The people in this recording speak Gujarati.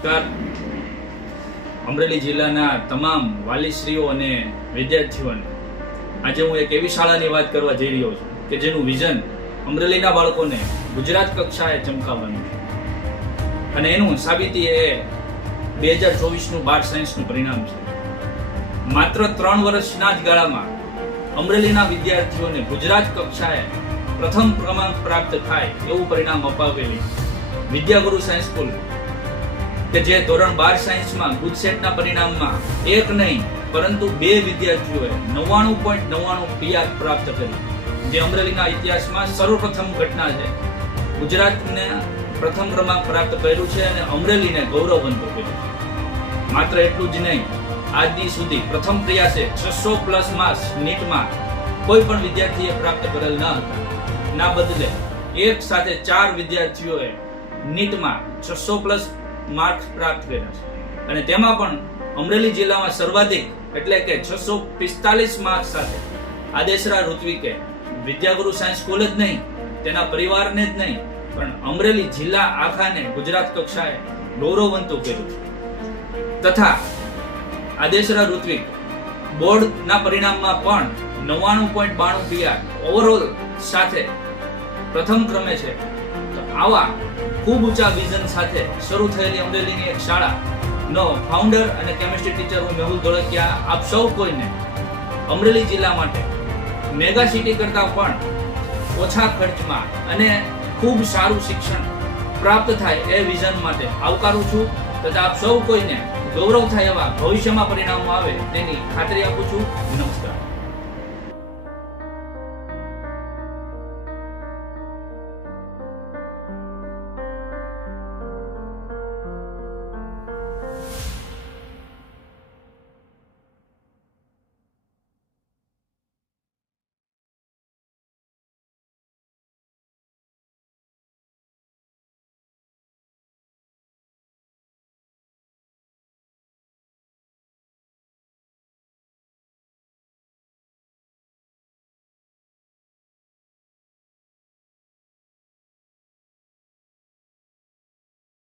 નમસ્કાર. અમરેલી જિલ્લાના તમામ વાલીશ્રીઓ અને વિદ્યાર્થીઓને આજે હું એક એવી શાળાની વાત કરવા જઈ રહ્યો છું કે જેનું વિઝન અમરેલીના બાળકોને ગુજરાત કક્ષાએ ચમકાવવાનું છે. અને એનું સાબિતી એ 2024નું બાર સાયન્સનું પરિણામ છે. માત્ર 3 વર્ષના જ ગાળામાં અમરેલીના વિદ્યાર્થીઓને ગુજરાત કક્ષાએ પ્રથમ ક્રમાંક પ્રાપ્ત થાય એવું પરિણામ અપાવેલી વિદ્યાગુરુ સાયન્સ સ્કૂલ કે જે ધોરણ 12 સાયન્સમાં ગુજસેટના પરિણામમાં એક નહીં પરંતુ 2 વિદ્યાર્થીઓએ 99.99 PR પ્રાપ્ત કરી, જે અમરેલીના ઇતિહાસમાં સર્વપ્રથમ ઘટના છે. ગુજરાતને પ્રથમ ક્રમાંક પ્રાપ્ત કર્યું છે અને અમરેલીને ગૌરવવંતો કર્યું છે. માત્ર એટલું જ નહીં, આજ દી સુધી પ્રથમ પ્રયાસે 600+ માર્ક્સ નીટમાં કોઈ પણ વિદ્યાર્થીએ પ્રાપ્ત કરેલ ન હતા. ના બદલે એક સાથે 4 વિદ્યાર્થીઓએ નીટમાં 600+ માર્ક્સ પ્રાપ્ત કર્યા છે. અને તેમાં પણ અમરેલી જિલ્લામાં સર્વાધિક એટલે કે 645 માર્ક્સ સાથે આદેશરા ઋત્વિકે વિદ્યાગુરુ સાયન્સ સ્કૂલ જ નહીં, તેના પરિવારને જ નહીં પણ અમરેલી જિલ્લા આખાને ગુજરાત કક્ષાએ ગૌરવવંતું કર્યું છે. તથા આદેશરા ઋત્વિક બોર્ડના પરિણામમાં પણ 99.92 PR ઓવરઓલ સાથે પ્રથમ ક્રમે છે. તો આવા ખૂબ ઊંચા વિઝન સાથે શરૂ થયેલી અમરેલીની એક શાળાનો ફાઉન્ડર અને કેમિસ્ટ્રી ટીચર હું મેહુલ ધોળકિયા આપ સૌ કોઈને અમરેલી જિલ્લા માટે મેગા સિટી કરતાં પણ ઓછા ખર્ચમાં અને ખૂબ સારું શિક્ષણ પ્રાપ્ત થાય એ વિઝન માટે આવકારું છું. તથા આપ સૌ કોઈને ગૌરવ થાય એવા ભવિષ્યમાં પરિણામો આવે તેની ખાતરી આપું છું. નમસ્કાર.